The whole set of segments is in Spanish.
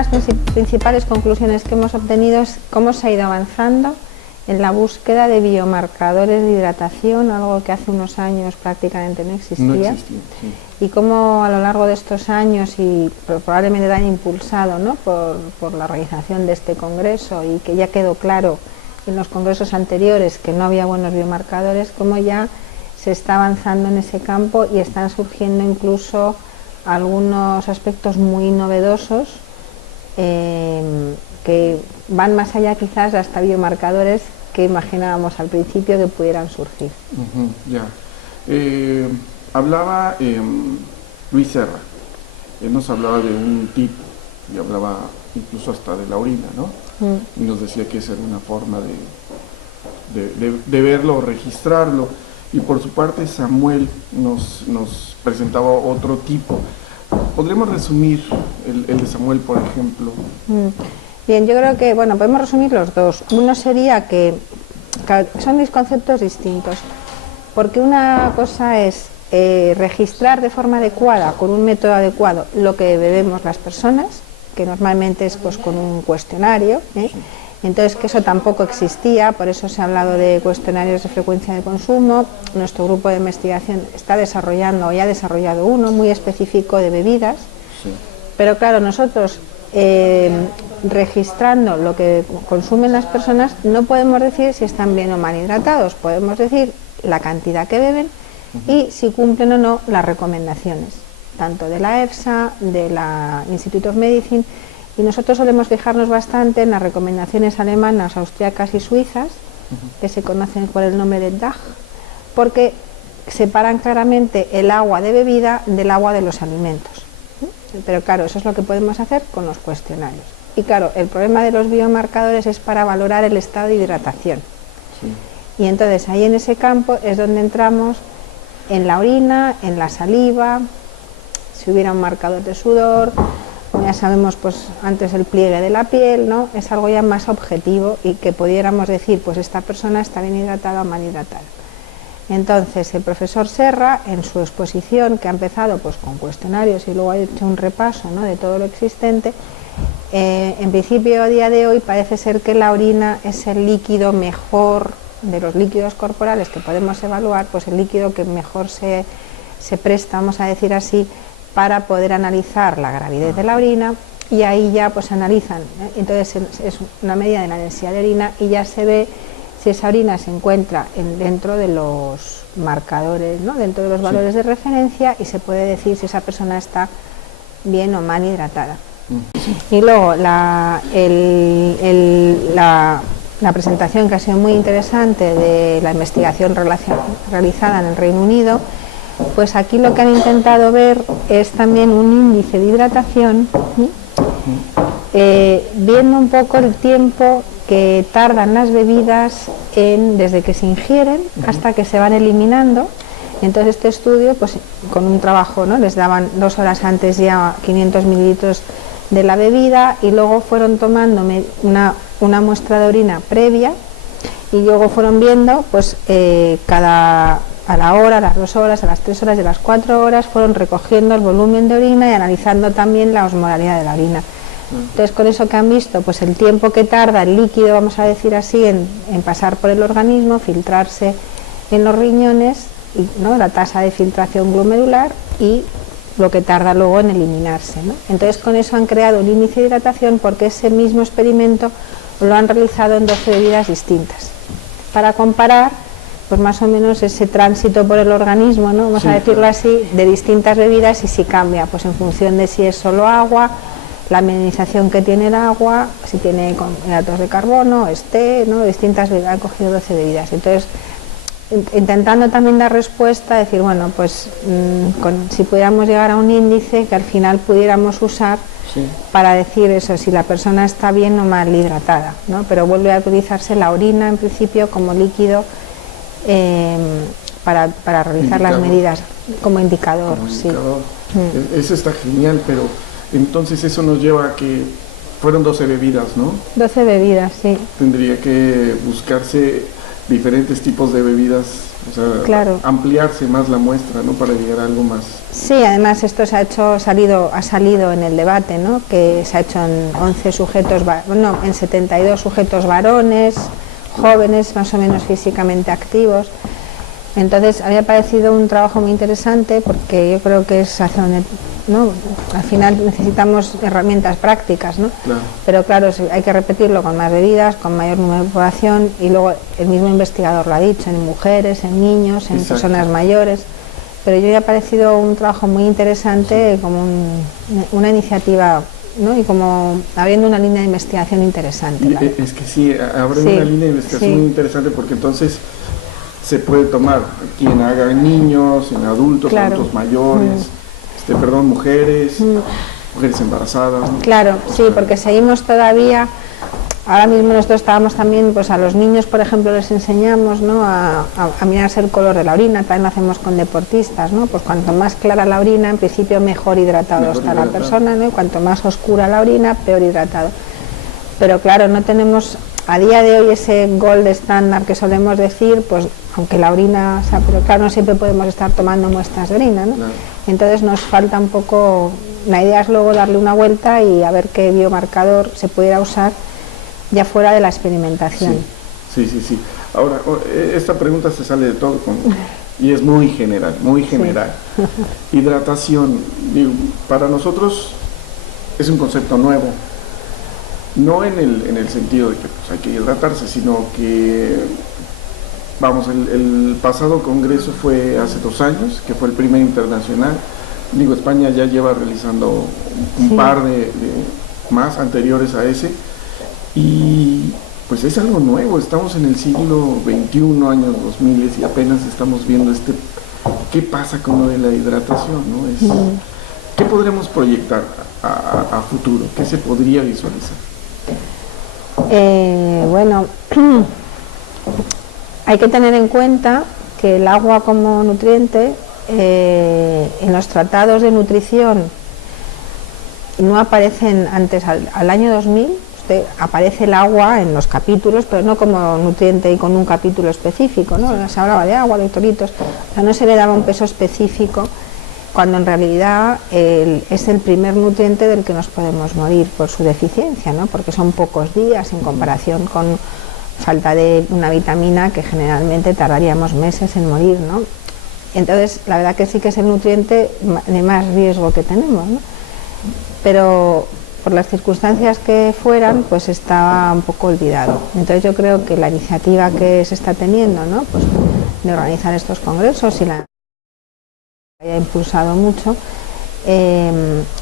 las principales conclusiones que hemos obtenido es cómo se ha ido avanzando en la búsqueda de biomarcadores de hidratación, algo que hace unos años prácticamente no existía, sí. Y cómo a lo largo de estos años, y probablemente tan impulsado, ¿no?, por la organización de este congreso, y que ya quedó claro en los congresos anteriores que no había buenos biomarcadores, cómo ya se está avanzando en ese campo y están surgiendo incluso algunos aspectos muy novedosos que van más allá quizás hasta biomarcadores que imaginábamos al principio que pudieran surgir. Ya. Hablaba Luis Serra, él nos hablaba de un tipo, y hablaba incluso hasta de la orina, ¿no? Y nos decía que esa era una forma de verlo o registrarlo. Y por su parte Samuel nos presentaba otro tipo. ¿Podríamos resumir el de Samuel, por ejemplo? Bien, yo creo que, bueno, podemos resumir los dos. Uno sería que son mis conceptos distintos, porque una cosa es registrar de forma adecuada, con un método adecuado, lo que bebemos las personas, que normalmente es pues con un cuestionario, entonces que eso tampoco existía, por eso se ha hablado de cuestionarios de frecuencia de consumo. Nuestro grupo de investigación está desarrollando, o ya ha desarrollado uno muy específico de bebidas, sí. Pero claro, nosotros registrando lo que consumen las personas no podemos decir si están bien o mal hidratados, podemos decir la cantidad que beben y si cumplen o no las recomendaciones, tanto de la EFSA, de la Institute of Medicine, y nosotros solemos fijarnos bastante en las recomendaciones alemanas, austriacas y suizas, que se conocen por el nombre de DAG, porque separan claramente el agua de bebida del agua de los alimentos. Pero claro, eso es lo que podemos hacer con los cuestionarios. Y claro, el problema de los biomarcadores es para valorar el estado de hidratación. Sí. Y entonces ahí en ese campo es donde entramos en la orina, en la saliva, si hubiera un marcador de sudor, ya sabemos pues antes el pliegue de la piel, ¿no? Es algo ya más objetivo y que pudiéramos decir pues esta persona está bien hidratada o mal hidratada. Entonces el profesor Serra, en su exposición, que ha empezado pues con cuestionarios y luego ha hecho un repaso, ¿no?, de todo lo existente, en principio a día de hoy parece ser que la orina es el líquido mejor de los líquidos corporales que podemos evaluar, pues el líquido que mejor se presta, vamos a decir así, para poder analizar la gravidez de la orina, y ahí ya pues analizan, entonces es una medida de la densidad de orina y ya se ve si esa orina se encuentra dentro de los marcadores, ¿no?, dentro de los valores de referencia, y se puede decir si esa persona está bien o mal hidratada. Y luego la presentación, que ha sido muy interesante, de la investigación realizada en el Reino Unido, pues aquí lo que han intentado ver es también un índice de hidratación, viendo un poco el tiempo que tardan las bebidas desde que se ingieren hasta que se van eliminando. Entonces este estudio, pues con un trabajo, ¿no?, les daban 2 horas antes ya 500 mililitros de la bebida, y luego fueron tomando una muestra de orina previa, y luego fueron viendo pues a la hora, a las 2 horas, a las 3 horas y a las 4 horas fueron recogiendo el volumen de orina y analizando también la osmolaridad de la orina. Entonces con eso que han visto, pues el tiempo que tarda el líquido, vamos a decir así, en pasar por el organismo, filtrarse en los riñones, ¿no?, la tasa de filtración glomerular, y lo que tarda luego en eliminarse, ¿no? Entonces con eso han creado un índice de hidratación, porque ese mismo experimento lo han realizado en 12 bebidas distintas, para comparar pues más o menos ese tránsito por el organismo, ¿no?, vamos a decirlo así, de distintas bebidas, y si cambia pues en función de si es solo agua, la mineralización que tiene el agua, si tiene hidratos de carbono, ¿no?, distintas bebidas. Han cogido 12 bebidas, entonces intentando también dar respuesta, decir, bueno, pues si pudiéramos llegar a un índice que al final pudiéramos usar para decir eso, si la persona está bien o mal hidratada, ¿no? Pero vuelve a utilizarse la orina en principio como líquido para realizar las medidas como indicador. Eso está genial, pero entonces eso nos lleva a que fueron 12 bebidas, ¿no? 12 bebidas, sí. Tendría que buscarse diferentes tipos de bebidas, o sea, claro, ampliarse más la muestra, ¿no? Para llegar a algo más. Sí, además esto ha salido en el debate, ¿no? Que se ha hecho en 11 sujetos, no, en 72 sujetos varones, jóvenes, más o menos físicamente activos. Entonces, había parecido un trabajo muy interesante porque yo creo que es hacia donde, ¿no? Al final necesitamos herramientas prácticas, ¿no? Claro. Pero claro, hay que repetirlo con más bebidas, con mayor número de población, y luego el mismo investigador lo ha dicho, en mujeres, en niños, en Exacto. personas mayores. Pero yo me ha parecido un trabajo muy interesante, sí, como una iniciativa, ¿no? Y como abriendo una línea de investigación interesante. Es que sí, abre, sí, una línea de investigación, sí, muy interesante, porque entonces se puede tomar quien haga en niños, en adultos, claro, adultos mayores, mujeres, mujeres embarazadas, ¿no? Claro, sí, porque seguimos todavía. Ahora mismo nosotros estábamos también, pues a los niños, por ejemplo, les enseñamos, ¿no? a mirarse el color de la orina. También lo hacemos con deportistas, ¿no? Pues cuanto más clara la orina, en principio mejor hidratado está la persona, ¿no? Y cuanto más oscura la orina, peor hidratado. Pero claro, no tenemos a día de hoy ese gold estándar que solemos decir, pues aunque la orina, o sea, pero claro, no siempre podemos estar tomando muestras de orina, ¿no? Claro. Entonces nos falta un poco, la idea es luego darle una vuelta y a ver qué biomarcador se pudiera usar ya fuera de la experimentación. Sí. Ahora, esta pregunta se sale de todo y es muy general, muy general. Sí. Hidratación, digo, para nosotros es un concepto nuevo. No en el sentido de que pues, hay que hidratarse, sino que, vamos, el pasado congreso fue hace 2 años, que fue el primer internacional. Digo, España ya lleva realizando un par de más anteriores a ese, y pues es algo nuevo. Estamos en el siglo XXI, años 2000, y apenas estamos viendo qué pasa con lo de la hidratación, ¿no? ¿Qué podremos proyectar a futuro? ¿Qué se podría visualizar? Bueno, hay que tener en cuenta que el agua como nutriente en los tratados de nutrición no aparecen antes al año 2000. Aparece el agua en los capítulos, pero no como nutriente y con un capítulo específico, ¿no? Se hablaba de agua, de electrolitos, o sea, no se le daba un peso específico, cuando en realidad es el primer nutriente del que nos podemos morir por su deficiencia, ¿no? Porque son pocos días en comparación con falta de una vitamina que generalmente tardaríamos meses en morir, ¿no? Entonces, la verdad que sí que es el nutriente de más riesgo que tenemos, ¿no? Pero por las circunstancias que fueran, pues estaba un poco olvidado. Entonces yo creo que la iniciativa que se está teniendo, ¿no? Pues de organizar estos congresos y la haya impulsado mucho,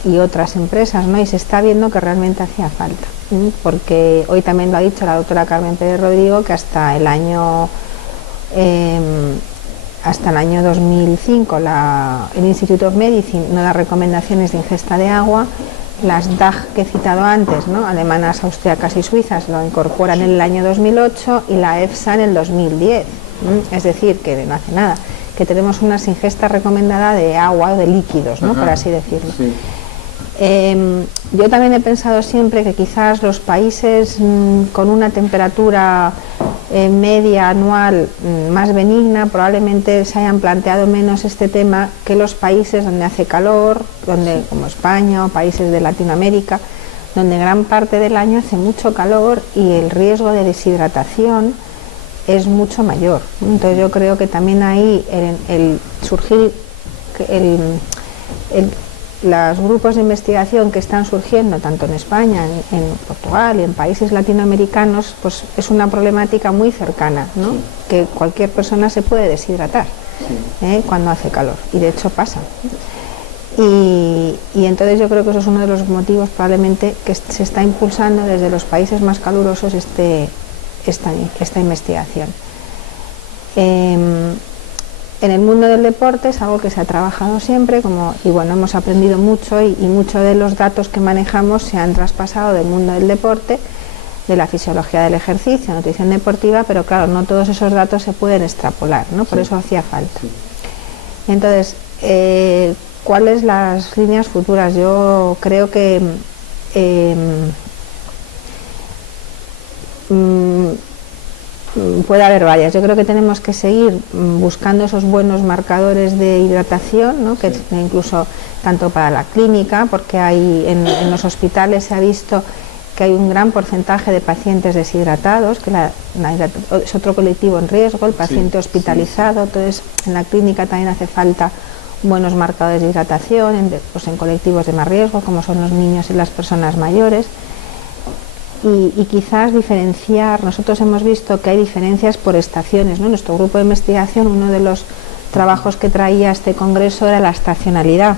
y otras empresas, ¿no? Y se está viendo que realmente hacía falta, porque hoy también lo ha dicho la doctora Carmen Pérez Rodrigo, que hasta el año 2005 el Institute of Medicine no da recomendaciones de ingesta de agua. Las DAG que he citado antes, ¿no? Alemanas, austriacas y suizas, lo incorporan en el año 2008 y la EFSA en el 2010. Es decir, que no hace nada, que tenemos una ingesta recomendada de agua o de líquidos, ¿no? Por así decirlo. Sí. Yo también he pensado siempre que quizás los países con una temperatura media anual más benigna probablemente se hayan planteado menos este tema que los países donde hace calor, como España o países de Latinoamérica, donde gran parte del año hace mucho calor y el riesgo de deshidratación es mucho mayor. Entonces yo creo que también ahí el surgir los grupos de investigación que están surgiendo tanto en España, en Portugal y en países latinoamericanos, pues es una problemática muy cercana, ¿no? Sí. Que cualquier persona se puede deshidratar, sí, cuando hace calor, y de hecho pasa. Y entonces yo creo que eso es uno de los motivos probablemente que se está impulsando desde los países más calurosos esta investigación. En el mundo del deporte es algo que se ha trabajado siempre, y bueno, hemos aprendido mucho y muchos de los datos que manejamos se han traspasado del mundo del deporte, de la fisiología del ejercicio, nutrición deportiva, pero claro, no todos esos datos se pueden extrapolar, ¿no? Por eso hacía falta. Sí. Entonces, ¿cuáles las líneas futuras? Yo creo que puede haber varias. Yo creo que tenemos que seguir buscando esos buenos marcadores de hidratación, ¿no? Que incluso tanto para la clínica, porque hay en los hospitales se ha visto que hay un gran porcentaje de pacientes deshidratados, que es otro colectivo en riesgo, el paciente hospitalizado. Entonces en la clínica también hace falta buenos marcadores de hidratación en colectivos de más riesgo, como son los niños y las personas mayores. Y quizás diferenciar, nosotros hemos visto que hay diferencias por estaciones, ¿no? Nuestro grupo de investigación, uno de los trabajos que traía este congreso era la estacionalidad.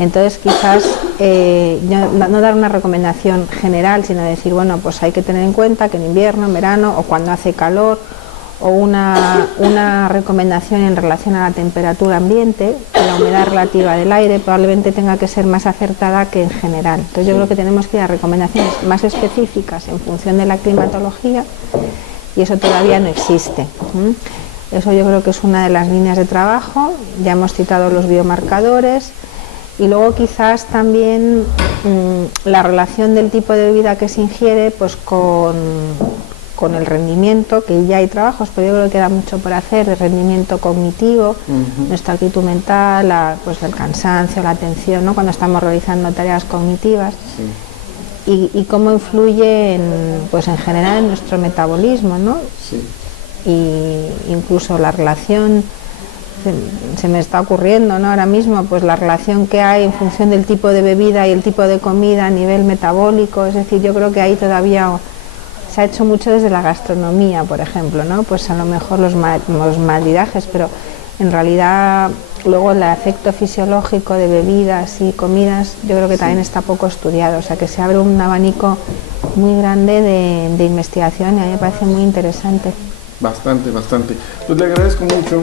Entonces quizás no dar una recomendación general, sino decir, bueno, pues hay que tener en cuenta que en invierno, en verano o cuando hace calor, o una recomendación en relación a la temperatura ambiente, la humedad relativa del aire probablemente tenga que ser más acertada que en general. Entonces yo creo que tenemos que ir a recomendaciones más específicas en función de la climatología, y eso todavía no existe. Eso yo creo que es una de las líneas de trabajo. Ya hemos citado los biomarcadores, y luego quizás también la relación del tipo de bebida que se ingiere pues con el rendimiento, que ya hay trabajos, pero yo creo que queda mucho por hacer, el rendimiento cognitivo, nuestra actitud mental, pues el cansancio, la atención, ¿no? Cuando estamos realizando tareas cognitivas, y cómo influye pues en general en nuestro metabolismo, ¿no? Y incluso la relación, se me está ocurriendo, ¿no? Ahora mismo, pues la relación que hay en función del tipo de bebida y el tipo de comida a nivel metabólico. Es decir, yo creo que ahí todavía se ha hecho mucho desde la gastronomía, por ejemplo, ¿no? Pues a lo mejor los maridajes, pero en realidad luego el efecto fisiológico de bebidas y comidas yo creo que también está poco estudiado, o sea que se abre un abanico muy grande de investigación, y a mí me parece muy interesante. Bastante. Pues le agradezco mucho